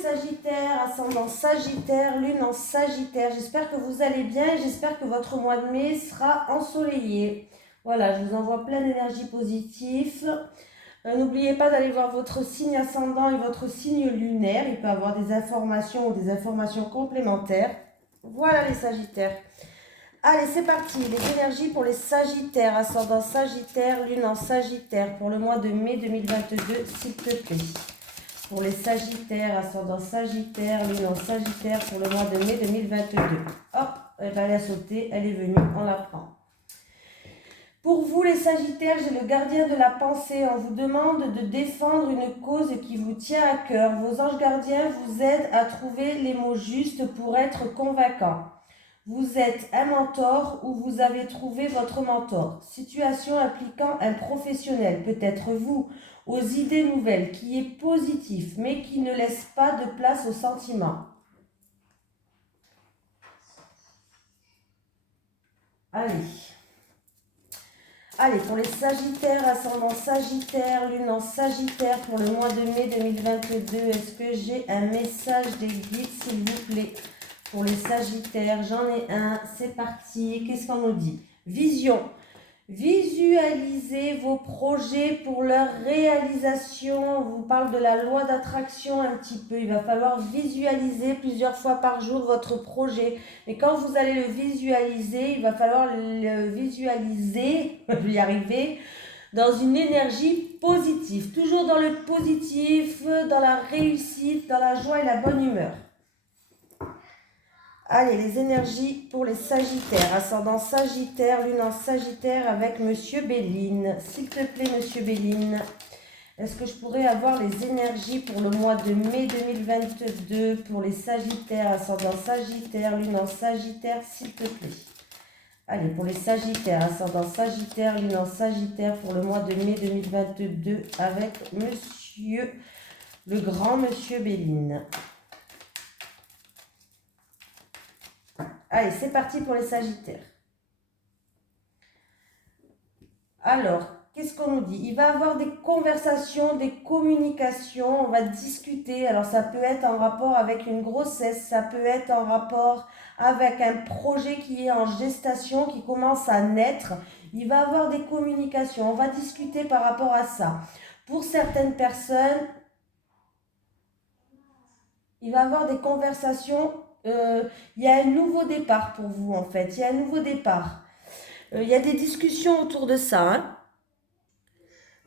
Sagittaires, ascendant Sagittaire, lune en Sagittaire. J'espère que vous allez bien et j'espère que votre mois de mai sera ensoleillé. Voilà, je vous envoie plein d'énergie positive. N'oubliez pas d'aller voir votre signe ascendant et votre signe lunaire. Il peut y avoir des informations ou des informations complémentaires. Voilà les Sagittaires. Allez, c'est parti. Les énergies pour les Sagittaires, ascendant Sagittaire, lune en Sagittaire pour le mois de mai 2022, s'il te plaît. Pour les Sagittaires, ascendant Sagittaire, lune en Sagittaire pour le mois de mai 2022. Hop, elle a sauté, elle est venue, on la prend. Pour vous les Sagittaires, j'ai le gardien de la pensée. On vous demande de défendre une cause qui vous tient à cœur. Vos anges gardiens vous aident à trouver les mots justes pour être convaincants. Vous êtes un mentor ou vous avez trouvé votre mentor. Situation impliquant un professionnel, peut-être vous, aux idées nouvelles, qui est positif, mais qui ne laisse pas de place aux sentiments. Allez, pour les Sagittaires, ascendant Sagittaire, lune en Sagittaire pour le mois de mai 2022, est-ce que j'ai un message des guides, s'il vous plaît? Pour les Sagittaires, j'en ai un, c'est parti. Qu'est-ce qu'on nous dit? Vision. Visualisez vos projets pour leur réalisation. On vous parle de la loi d'attraction un petit peu. Il va falloir visualiser plusieurs fois par jour votre projet. Et quand vous allez le visualiser, il va falloir le visualiser, je vais y arriver, dans une énergie positive. Toujours dans le positif, dans la réussite, dans la joie et la bonne humeur. Allez, les énergies pour les Sagittaires. Ascendant Sagittaire, lune en Sagittaire avec Monsieur Béline. S'il te plaît, Monsieur Béline, est-ce que je pourrais avoir les énergies pour le mois de mai 2022 pour les Sagittaires, ascendant Sagittaire, lune en Sagittaire, s'il te plaît. Allez, pour les Sagittaires, ascendant Sagittaire, lune en Sagittaire pour le mois de mai 2022 avec Monsieur, le grand Monsieur Béline. Allez, c'est parti pour les Sagittaires. Alors, qu'est-ce qu'on nous dit? Il va y avoir des conversations, des communications, on va discuter. Alors, ça peut être en rapport avec une grossesse, ça peut être en rapport avec un projet qui est en gestation, qui commence à naître. Il va y avoir des communications, on va discuter par rapport à ça. Pour certaines personnes, il va y avoir des conversations. Il y a un nouveau départ pour vous en fait, il y a un nouveau départ. Il y a des discussions autour de ça. Hein.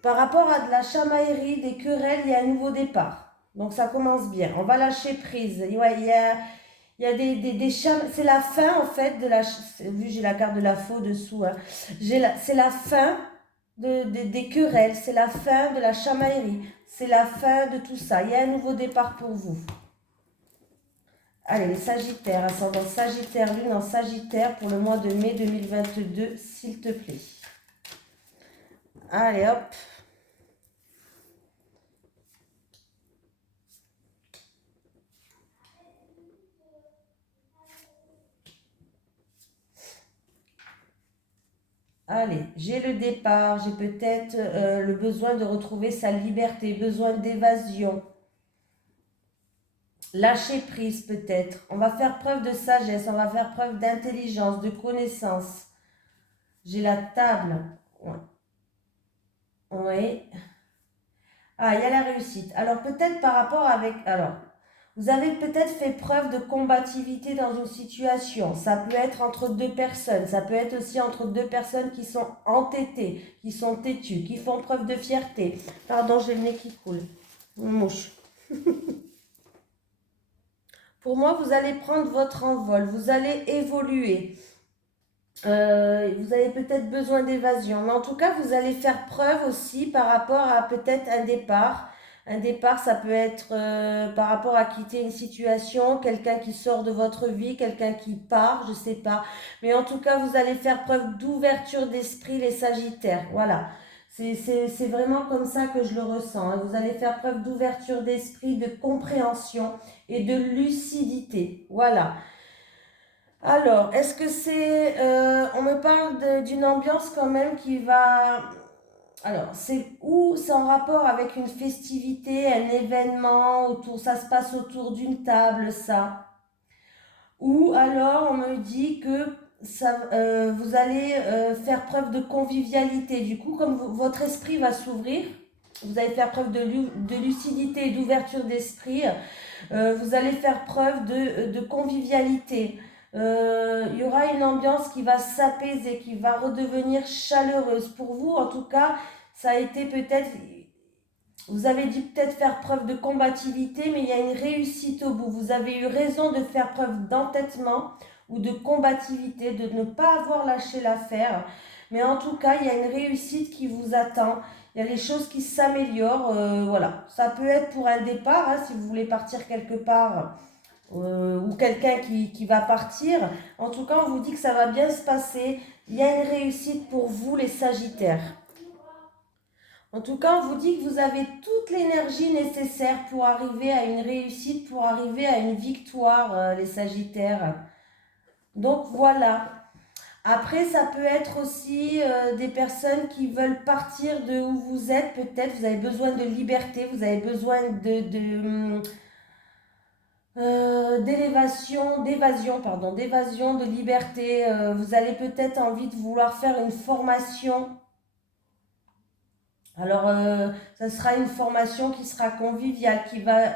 Par rapport à de la chamaillerie, des querelles, il y a un nouveau départ. Donc ça commence bien, on va lâcher prise. Ouais, il y a des c'est la fin en fait de la... Vu j'ai la carte de la faux dessous, hein. C'est la fin des querelles, c'est la fin de la chamaillerie, c'est la fin de tout ça. Il y a un nouveau départ pour vous. Allez, les Sagittaires, ascendant Sagittaire, lune en Sagittaire pour le mois de mai 2022, s'il te plaît. Allez, hop. Allez, j'ai le départ, j'ai peut-être le besoin de retrouver sa liberté, besoin d'évasion. Lâcher prise peut-être. On va faire preuve de sagesse, on va faire preuve d'intelligence, de connaissance. J'ai la table. Oui. Ah, il y a la réussite. Alors peut-être par rapport avec... Alors, vous avez peut-être fait preuve de combativité dans une situation. Ça peut être entre deux personnes. Ça peut être aussi entre deux personnes qui sont entêtées, qui sont têtues, qui font preuve de fierté. Pardon, j'ai le nez qui coule. Une mouche. Pour moi, vous allez prendre votre envol, vous allez évoluer. Vous avez peut-être besoin d'évasion, mais en tout cas, vous allez faire preuve aussi par rapport à peut-être un départ. Un départ, ça peut être par rapport à quitter une situation, quelqu'un qui sort de votre vie, quelqu'un qui part, je ne sais pas. Mais en tout cas, vous allez faire preuve d'ouverture d'esprit, les Sagittaires. Voilà. C'est vraiment comme ça que je le ressens. Hein. Vous allez faire preuve d'ouverture d'esprit, de compréhension et de lucidité. Voilà. Alors, est-ce que c'est... on me parle d'une ambiance quand même qui va... Alors, c'est en rapport avec une festivité, un événement, ça se passe autour d'une table, ça. Ou alors, on me dit que vous allez faire preuve de convivialité. Du coup, comme votre esprit va s'ouvrir, vous allez faire preuve de lucidité et d'ouverture d'esprit. Vous allez faire preuve de convivialité. Il y aura une ambiance qui va s'apaiser, qui va redevenir chaleureuse. Pour vous, en tout cas, ça a été peut-être, vous avez dû peut-être faire preuve de combativité, mais il y a une réussite au bout. Vous avez eu raison de faire preuve d'entêtement ou de combativité, de ne pas avoir lâché l'affaire. Mais en tout cas, il y a une réussite qui vous attend. Il y a les choses qui s'améliorent. Voilà. Ça peut être pour un départ, hein, si vous voulez partir quelque part, ou quelqu'un qui va partir. En tout cas, on vous dit que ça va bien se passer. Il y a une réussite pour vous, les Sagittaires. En tout cas, on vous dit que vous avez toute l'énergie nécessaire pour arriver à une réussite, pour arriver à une victoire, les Sagittaires. Donc voilà. Après, ça peut être aussi des personnes qui veulent partir de où vous êtes. Peut-être vous avez besoin de liberté, vous avez besoin d'évasion, de liberté. Vous allez peut-être envie de vouloir faire une formation. Alors, ça sera une formation qui sera conviviale, qui va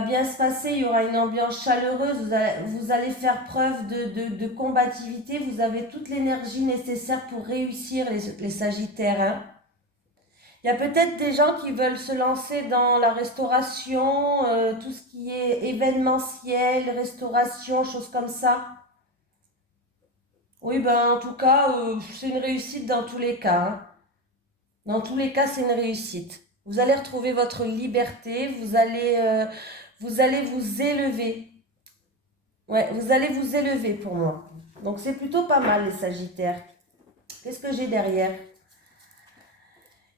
bien se passer. Il y aura une ambiance chaleureuse. Vous allez faire preuve de combativité. Vous avez toute l'énergie nécessaire pour réussir, les Sagittaires, hein. Il y a peut-être des gens qui veulent se lancer dans la restauration, tout ce qui est événementiel, restauration, choses comme ça. Oui, ben en tout cas, c'est une réussite dans tous les cas, hein. Dans tous les cas, c'est une réussite. Vous allez retrouver votre liberté, vous allez vous élever. Ouais, vous allez vous élever pour moi. Donc c'est plutôt pas mal, les Sagittaires. Qu'est-ce que j'ai derrière?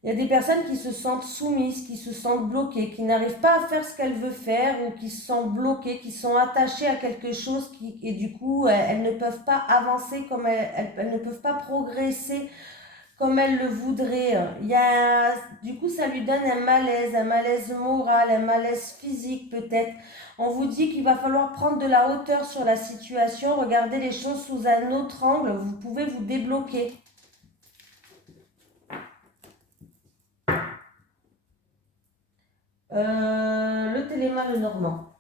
Il y a des personnes qui se sentent soumises, qui se sentent bloquées, qui n'arrivent pas à faire ce qu'elles veulent faire ou qui se sentent bloquées, qui sont attachées à quelque chose et du coup, elles ne peuvent pas avancer comme elles ne peuvent pas progresser comme elles le voudraient. Du coup, ça lui donne un malaise moral, un malaise physique peut-être. On vous dit qu'il va falloir prendre de la hauteur sur la situation, regarder les choses sous un autre angle, vous pouvez vous débloquer. Le téléma le normand.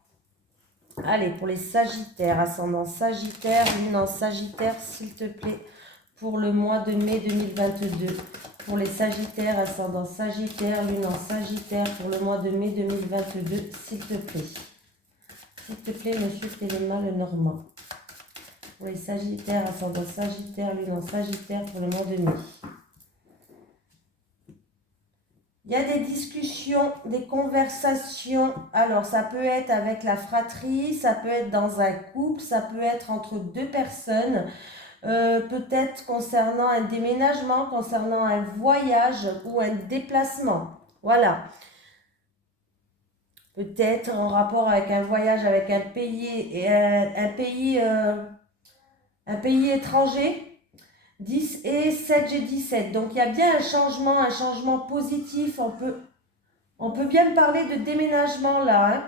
Allez, pour les Sagittaires, ascendant Sagittaire, lune en Sagittaire, s'il te plaît, pour le mois de mai 2022. Pour les Sagittaires, ascendant Sagittaire, lune en Sagittaire, pour le mois de mai 2022, s'il te plaît. S'il te plaît, monsieur Téléma le normand. Pour les Sagittaires, ascendant Sagittaire, lune en Sagittaire, pour le mois de mai. Il y a des discussions, des conversations. Alors, ça peut être avec la fratrie, ça peut être dans un couple, ça peut être entre deux personnes. Peut-être concernant un déménagement, concernant un voyage ou un déplacement. Voilà. Peut-être en rapport avec un voyage avec un pays, un pays étranger. 10 et 7, j'ai 17. Donc il y a bien un changement positif. On peut bien parler de déménagement là, hein.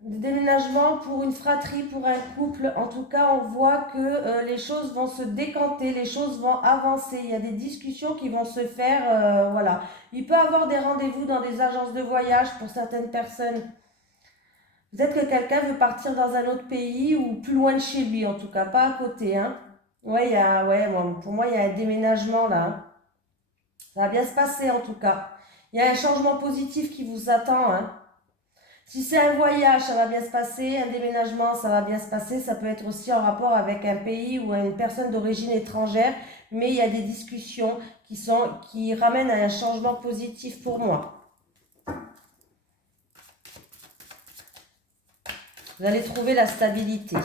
De déménagement pour une fratrie, pour un couple. En tout cas, on voit que les choses vont se décanter, les choses vont avancer. Il y a des discussions qui vont se faire. Voilà. Il peut y avoir des rendez-vous dans des agences de voyage pour certaines personnes. Peut-être que quelqu'un veut partir dans un autre pays ou plus loin de chez lui, en tout cas, pas à côté, hein. Ouais, pour moi, il y a un déménagement là, hein. Ça va bien se passer en tout cas. Il y a un changement positif qui vous attend, hein. Si c'est un voyage, ça va bien se passer. Un déménagement, ça va bien se passer. Ça peut être aussi en rapport avec un pays ou une personne d'origine étrangère. Mais il y a des discussions qui ramènent à un changement positif pour moi. Vous allez trouver la stabilité.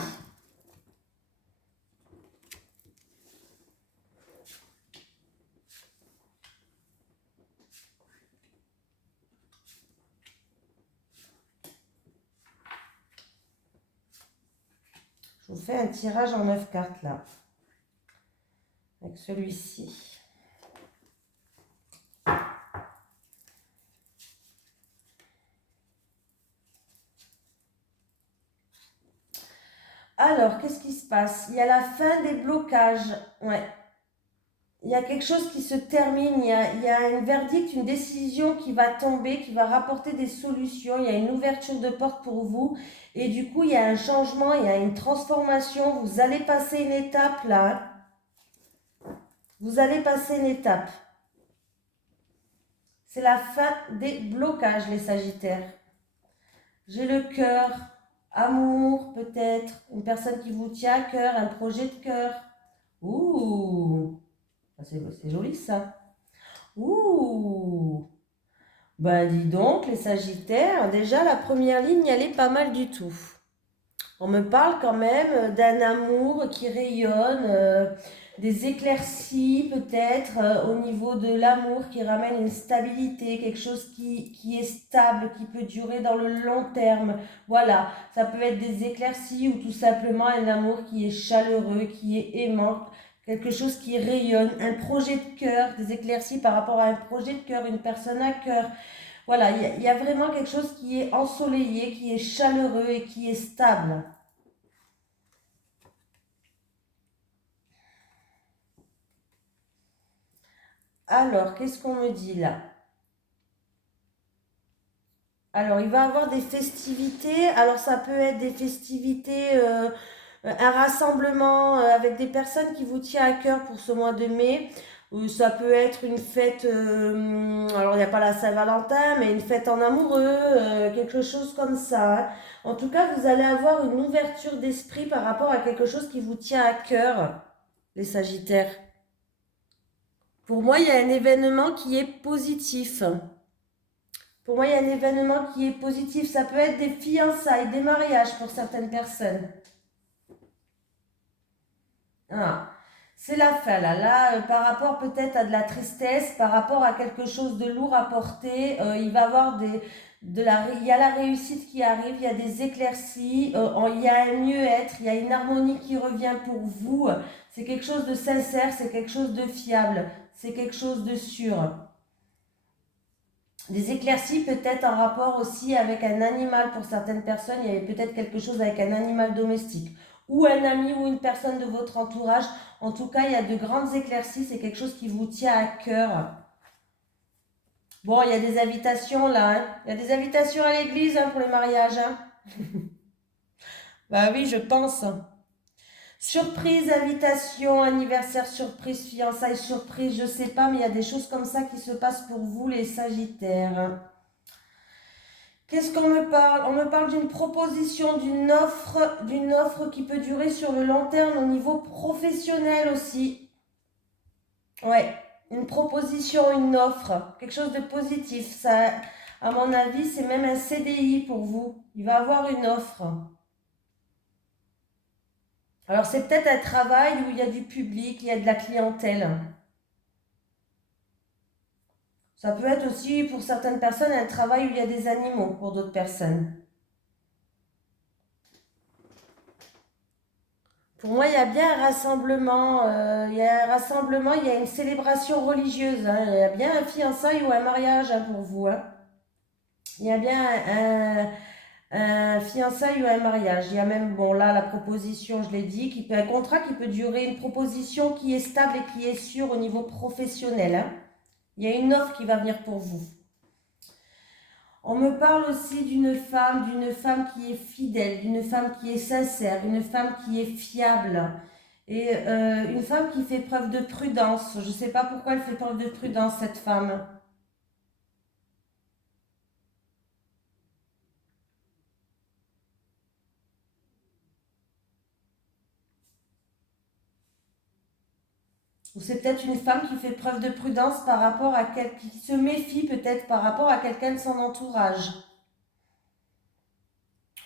Je vous fais un tirage en 9 cartes là. Avec celui-ci. Alors, qu'est-ce qui se passe? Il y a la fin des blocages. Ouais. Il y a quelque chose qui se termine, il y a un verdict, une décision qui va tomber, qui va rapporter des solutions, il y a une ouverture de porte pour vous et du coup il y a un changement, il y a une transformation, vous allez passer une étape là, hein. Vous allez passer une étape. C'est la fin des blocages les Sagittaires. J'ai le cœur, amour peut-être, une personne qui vous tient à cœur, un projet de cœur. Ouh, c'est joli ça. Ouh, bah dis donc, les Sagittaires, déjà la première ligne, elle est pas mal du tout. On me parle quand même d'un amour qui rayonne, des éclaircies peut-être au niveau de l'amour qui ramène une stabilité, quelque chose qui est stable, qui peut durer dans le long terme. Voilà, ça peut être des éclaircies ou tout simplement un amour qui est chaleureux, qui est aimant, quelque chose qui rayonne, un projet de cœur, des éclaircies par rapport à un projet de cœur, une personne à cœur. Voilà, il y a vraiment quelque chose qui est ensoleillé, qui est chaleureux et qui est stable. Alors, qu'est-ce qu'on me dit là? Alors, il va y avoir des festivités. Alors, ça peut être des festivités, un rassemblement avec des personnes qui vous tiennent à cœur pour ce mois de mai. Ou ça peut être une fête, alors il n'y a pas la Saint-Valentin, mais une fête en amoureux, quelque chose comme ça, hein. En tout cas, vous allez avoir une ouverture d'esprit par rapport à quelque chose qui vous tient à cœur, les Sagittaires. Pour moi, il y a un événement qui est positif. Pour moi, il y a un événement qui est positif. Ça peut être des fiançailles, des mariages pour certaines personnes. Ah, c'est la fin là. Là, par rapport peut-être à de la tristesse, par rapport à quelque chose de lourd à porter, il va y avoir il y a la réussite qui arrive, il y a des éclaircies, il y a un mieux-être, il y a une harmonie qui revient pour vous. C'est quelque chose de sincère, c'est quelque chose de fiable, c'est quelque chose de sûr. Des éclaircies peut-être en rapport aussi avec un animal pour certaines personnes, il y avait peut-être quelque chose avec un animal domestique ou un ami ou une personne de votre entourage. En tout cas, il y a de grandes éclaircies, c'est quelque chose qui vous tient à cœur. Bon, il y a des invitations là, hein. Il y a des invitations à l'église hein, pour le mariage, hein. Bah oui, je pense. Surprise, invitation, anniversaire surprise, fiançailles surprise, je sais pas, mais il y a des choses comme ça qui se passent pour vous les Sagittaires. Qu'est-ce qu'on me parle? On me parle d'une proposition, d'une offre qui peut durer sur le long terme au niveau professionnel aussi. Ouais, une proposition, une offre, quelque chose de positif. Ça, à mon avis, c'est même un CDI pour vous. Il va avoir une offre. Alors c'est peut-être un travail où il y a du public, il y a de la clientèle. Ça peut être aussi pour certaines personnes un travail où il y a des animaux pour d'autres personnes. Pour moi, il y a bien un rassemblement, il y a un rassemblement, il y a une célébration religieuse, hein. Il y a bien un fiançailles ou un mariage hein, pour vous, hein. Il y a bien un fiançailles ou un mariage. Il y a même, bon là, la proposition, je l'ai dit, un contrat qui peut durer, une proposition qui est stable et qui est sûre au niveau professionnel, hein. Il y a une offre qui va venir pour vous. On me parle aussi d'une femme qui est fidèle, d'une femme qui est sincère, une femme qui est fiable et une femme qui fait preuve de prudence. Je ne sais pas pourquoi elle fait preuve de prudence, cette femme. Ou c'est peut-être une femme qui fait preuve de prudence par rapport à quelqu'un, qui se méfie peut-être par rapport à quelqu'un de son entourage.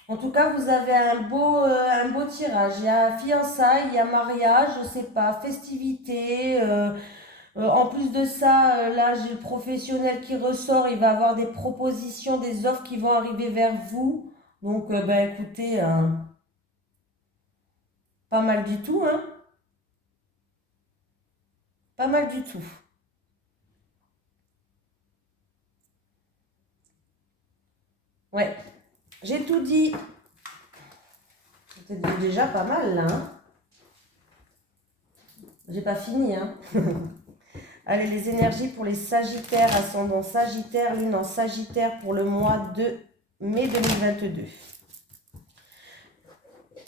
En tout cas, vous avez un beau tirage. Il y a fiançailles, il y a mariage, je sais pas, festivité. En plus de ça, là, j'ai le professionnel qui ressort. Il va avoir des propositions, des offres qui vont arriver vers vous. Donc, ben, écoutez, pas mal du tout, hein. Pas mal du tout. Ouais, j'ai tout dit. C'est déjà pas mal là. Hein. J'ai pas fini. Hein. Allez, les énergies pour les Sagittaires, ascendant Sagittaire, lune en Sagittaire pour le mois de mai 2022.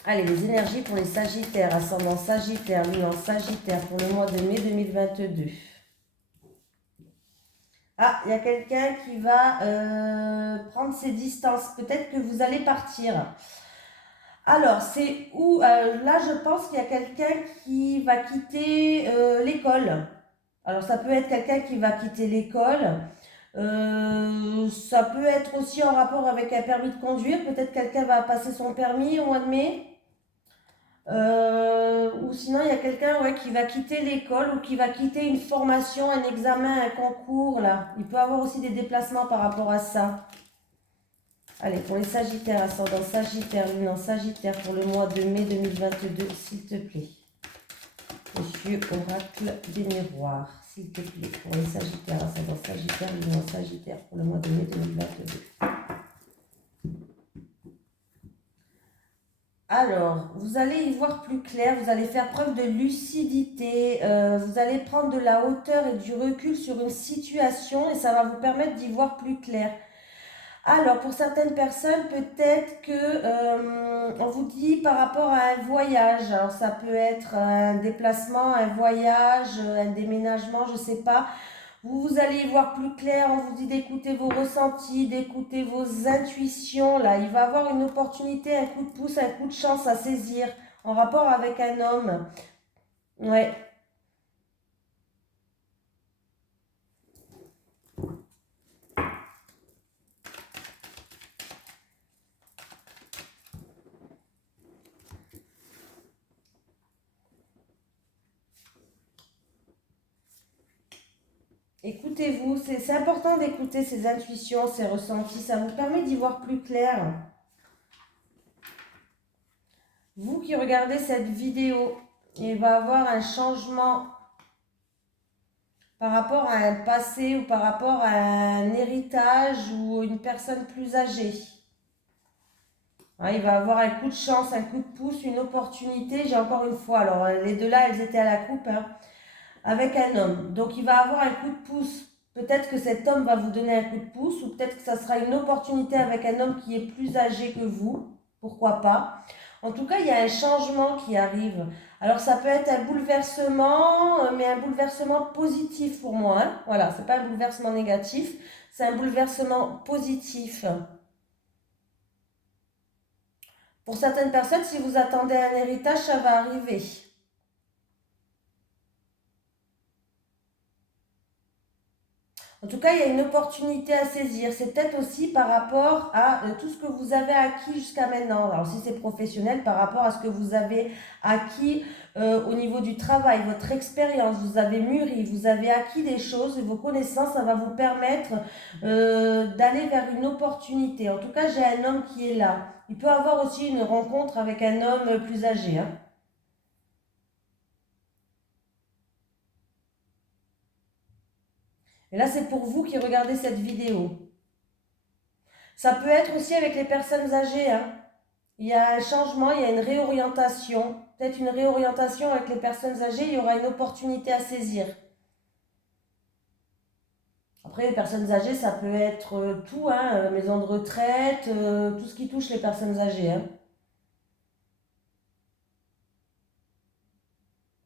Allez, les énergies pour les Sagittaires, ascendant Sagittaire, lune en Sagittaire pour le mois de mai 2022. Ah, il y a quelqu'un qui va prendre ses distances. Peut-être que vous allez partir. Alors, c'est où là, je pense qu'il y a quelqu'un qui va quitter l'école. Alors, ça peut être quelqu'un qui va quitter l'école. Ça peut être aussi en rapport avec un permis de conduire. Peut-être quelqu'un va passer son permis au mois de mai. Ou sinon, il y a quelqu'un qui va quitter l'école ou qui va quitter une formation, un examen, un concours. Là. Il peut avoir aussi des déplacements par rapport à ça. Allez, pour les Sagittaires, ascendant Sagittaire, lune en Sagittaire pour le mois de mai 2022, s'il te plaît. Monsieur Oracle des Miroirs, s'il te plaît. Pour les Sagittaires, ascendant Sagittaire, lune en Sagittaire pour le mois de mai 2022. Alors, vous allez y voir plus clair, vous allez faire preuve de lucidité, vous allez prendre de la hauteur et du recul sur une situation et ça va vous permettre d'y voir plus clair. Alors, pour certaines personnes, peut-être que on vous dit par rapport à un voyage. Alors, ça peut être un déplacement, un voyage, un déménagement, je ne sais pas. Vous allez y voir plus clair, on vous dit d'écouter vos ressentis, d'écouter vos intuitions. Là, il va avoir une opportunité, un coup de pouce, un coup de chance à saisir en rapport avec un homme. Ouais. Écoutez-vous, c'est important d'écouter ses intuitions, ses ressentis, ça vous permet d'y voir plus clair. Vous qui regardez cette vidéo, il va y avoir un changement par rapport à un passé ou par rapport à un héritage ou une personne plus âgée. Il va avoir un coup de chance, un coup de pouce, une opportunité. J'ai encore une fois, alors les deux là, elles étaient à la coupe, hein, avec un homme. Donc il va avoir un coup de pouce. Peut-être que cet homme va vous donner un coup de pouce ou peut-être que ça sera une opportunité avec un homme qui est plus âgé que vous. Pourquoi pas. En tout cas, il y a un changement qui arrive. Alors ça peut être un bouleversement, mais un bouleversement positif pour moi. Hein. Voilà, c'est pas un bouleversement négatif, c'est un bouleversement positif. Pour certaines personnes, si vous attendez un héritage, ça va arriver. En tout cas, il y a une opportunité à saisir. C'est peut-être aussi par rapport à tout ce que vous avez acquis jusqu'à maintenant. Alors, si c'est professionnel, par rapport à ce que vous avez acquis au niveau du travail, votre expérience, vous avez mûri, vous avez acquis des choses, vos connaissances, ça va vous permettre d'aller vers une opportunité. En tout cas, j'ai un homme qui est là. Il peut avoir aussi une rencontre avec un homme plus âgé. Hein. Et là, c'est pour vous qui regardez cette vidéo. Ça peut être aussi avec les personnes âgées. Hein. Il y a un changement, il y a une réorientation. Peut-être une réorientation avec les personnes âgées, il y aura une opportunité à saisir. Après, les personnes âgées, ça peut être tout, hein, maison de retraite, tout ce qui touche les personnes âgées. Hein.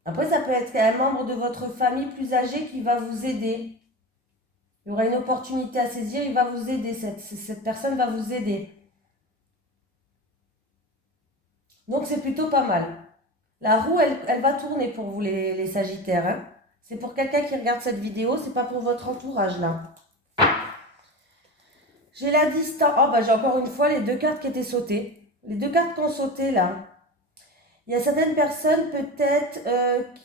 Après, ça peut être un membre de votre famille plus âgé qui va vous aider. Il y aura une opportunité à saisir, il va vous aider, cette personne va vous aider. Donc c'est plutôt pas mal. La roue, elle va tourner pour vous les Sagittaires. Hein. C'est pour quelqu'un qui regarde cette vidéo, c'est pas pour votre entourage là. J'ai la distance. Oh bah j'ai encore une fois les deux cartes qui étaient sautées. Les deux cartes qui ont sauté là. Il y a certaines personnes peut-être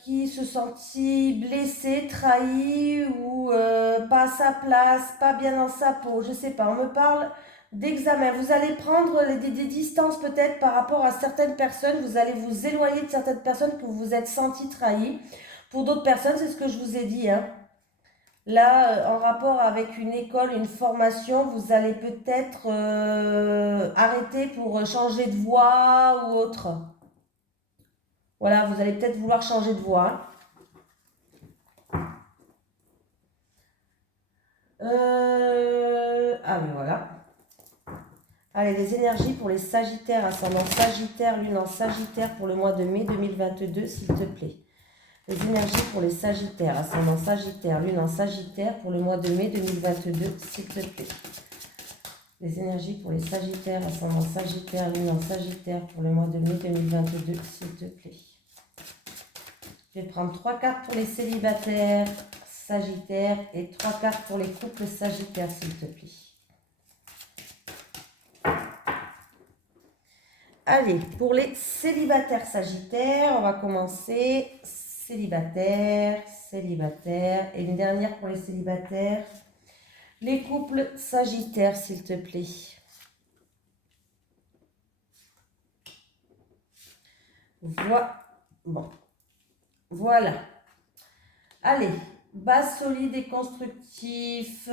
qui se sentent blessées, trahies ou pas à sa place, pas bien dans sa peau. Je sais pas, on me parle d'examen. Vous allez prendre des distances peut-être par rapport à certaines personnes. Vous allez vous éloigner de certaines personnes que vous vous êtes senti trahi. Pour d'autres personnes, c'est ce que je vous ai dit. Hein. Là, en rapport avec une école, une formation, vous allez peut-être arrêter pour changer de voie ou autre. Voilà, vous allez peut-être vouloir changer de voie. Ah, mais voilà. Allez, les énergies pour les Sagittaires, ascendant Sagittaire, lune en Sagittaire pour le mois de mai 2022, s'il te plaît. Les énergies pour les Sagittaires, ascendant Sagittaire, lune en Sagittaire pour le mois de mai 2022, s'il te plaît. Les énergies pour les Sagittaires, ascendant Sagittaire, lune en Sagittaire pour le mois de mai 2022, s'il te plaît. Je vais prendre 3 cartes pour les célibataires Sagittaires et 3 cartes pour les couples Sagittaires, s'il te plaît. Allez, pour les célibataires Sagittaires, on va commencer. Célibataire, célibataire. Et une dernière pour les célibataires. Les couples Sagittaires, s'il te plaît. Bon. Voilà. Allez, base solide et constructif.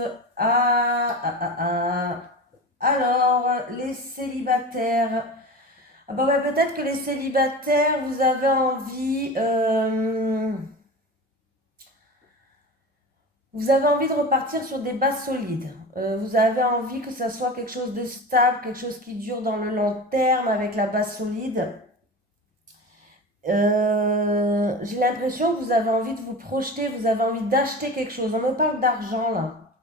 Alors, les célibataires. Ah bah ouais, peut-être que les célibataires, vous avez envie... Vous avez envie de repartir sur des bases solides. Vous avez envie que ça soit quelque chose de stable, quelque chose qui dure dans le long terme avec la base solide. J'ai l'impression que vous avez envie de vous projeter, vous avez envie d'acheter quelque chose. On me parle d'argent là.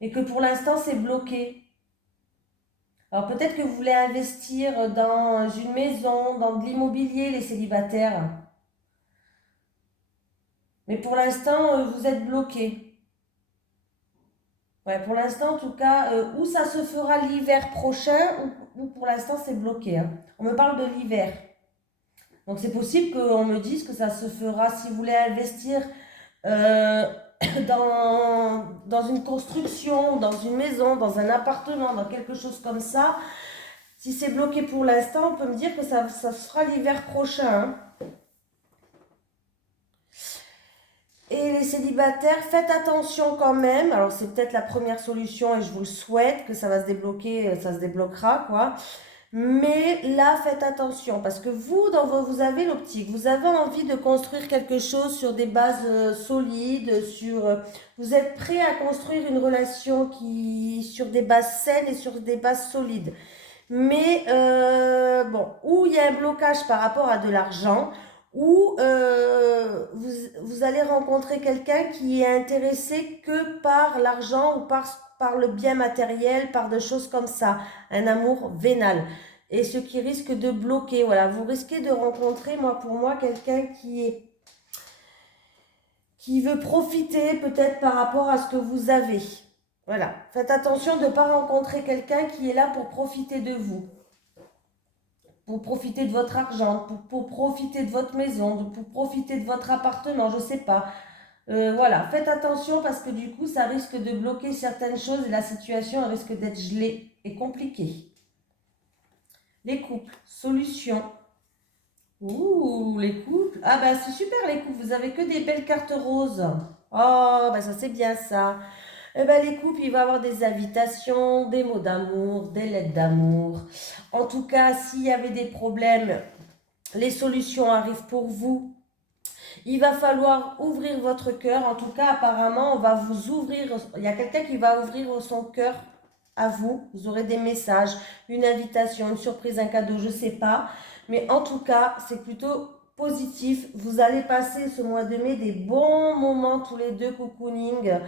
Et que pour l'instant c'est bloqué. Alors peut-être que vous voulez investir dans une maison, dans de l'immobilier, les célibataires. Mais pour l'instant, vous êtes bloqué. Ouais, pour l'instant, en tout cas, ou ça se fera l'hiver prochain, ou pour l'instant, c'est bloqué. Hein. On me parle de l'hiver. Donc, c'est possible qu'on me dise que ça se fera si vous voulez investir dans une construction, dans une maison, dans un appartement, dans quelque chose comme ça. Si c'est bloqué pour l'instant, on peut me dire que ça sera l'hiver prochain. Hein. Et les célibataires, faites attention quand même. Alors, c'est peut-être la première solution et je vous le souhaite que ça va se débloquer, ça se débloquera, quoi. Mais là, faites attention parce que vous, vous avez l'optique. Vous avez envie de construire quelque chose sur des bases solides, vous êtes prêt à construire une relation sur des bases saines et sur des bases solides. Mais, bon, où il y a un blocage par rapport à de l'argent, où vous allez rencontrer quelqu'un qui est intéressé que par l'argent ou par le bien matériel, par des choses comme ça, un amour vénal. Et ce qui risque de bloquer, voilà, vous risquez de rencontrer, pour moi, quelqu'un qui veut profiter peut-être par rapport à ce que vous avez. Voilà, faites attention de ne pas rencontrer quelqu'un qui est là pour profiter de vous. Pour profiter de votre argent, pour profiter de votre maison, pour profiter de votre appartement, je ne sais pas. Voilà, faites attention parce que du coup, ça risque de bloquer certaines choses et la situation risque d'être gelée et compliquée. Les couples, solution. Ouh, les couples. Ah bah c'est super les couples, vous avez que des belles cartes roses. Oh, bah ça c'est bien ça. Eh ben, les couples, il va y avoir des invitations, des mots d'amour, des lettres d'amour. En tout cas, s'il y avait des problèmes, les solutions arrivent pour vous. Il va falloir ouvrir votre cœur. En tout cas, apparemment, on va vous ouvrir. Il y a quelqu'un qui va ouvrir son cœur à vous. Vous aurez des messages, une invitation, une surprise, un cadeau, je ne sais pas. Mais en tout cas, c'est plutôt positif. Vous allez passer ce mois de mai des bons moments tous les deux, cocooning.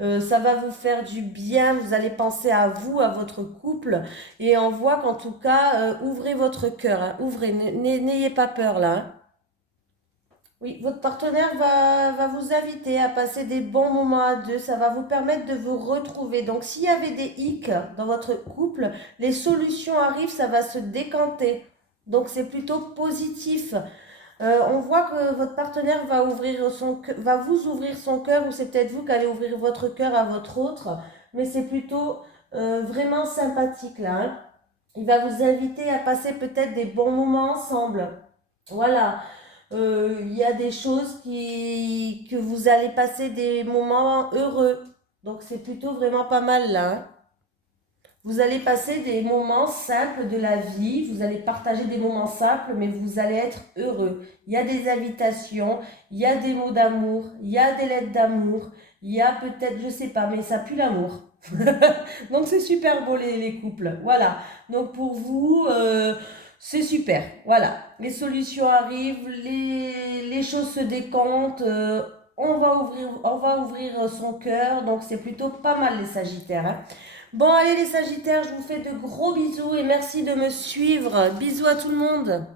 Ça va vous faire du bien, vous allez penser à vous, à votre couple, et on voit qu'en tout cas, ouvrez votre cœur, hein, ouvrez, n'ayez pas peur là. Hein. Oui, votre partenaire va vous inviter à passer des bons moments à deux, ça va vous permettre de vous retrouver. Donc s'il y avait des hicks dans votre couple, les solutions arrivent, ça va se décanter. Donc c'est plutôt positif. On voit que votre partenaire va vous ouvrir son cœur, ou c'est peut-être vous qui allez ouvrir votre cœur à votre autre, mais c'est plutôt vraiment sympathique là. Hein. Il va vous inviter à passer peut-être des bons moments ensemble. Voilà. Il y a des choses que vous allez passer des moments heureux. Donc c'est plutôt vraiment pas mal là. Hein. Vous allez passer des moments simples de la vie, vous allez partager des moments simples, mais vous allez être heureux. Il y a des invitations, il y a des mots d'amour, il y a des lettres d'amour, il y a peut-être, je sais pas, mais ça pue l'amour. Donc c'est super beau les couples. Voilà. Donc pour vous, c'est super. Voilà. Les solutions arrivent, les choses se décantent. On va ouvrir son cœur. Donc c'est plutôt pas mal les Sagittaires, hein. Bon, allez les Sagittaires, je vous fais de gros bisous et merci de me suivre. Bisous à tout le monde.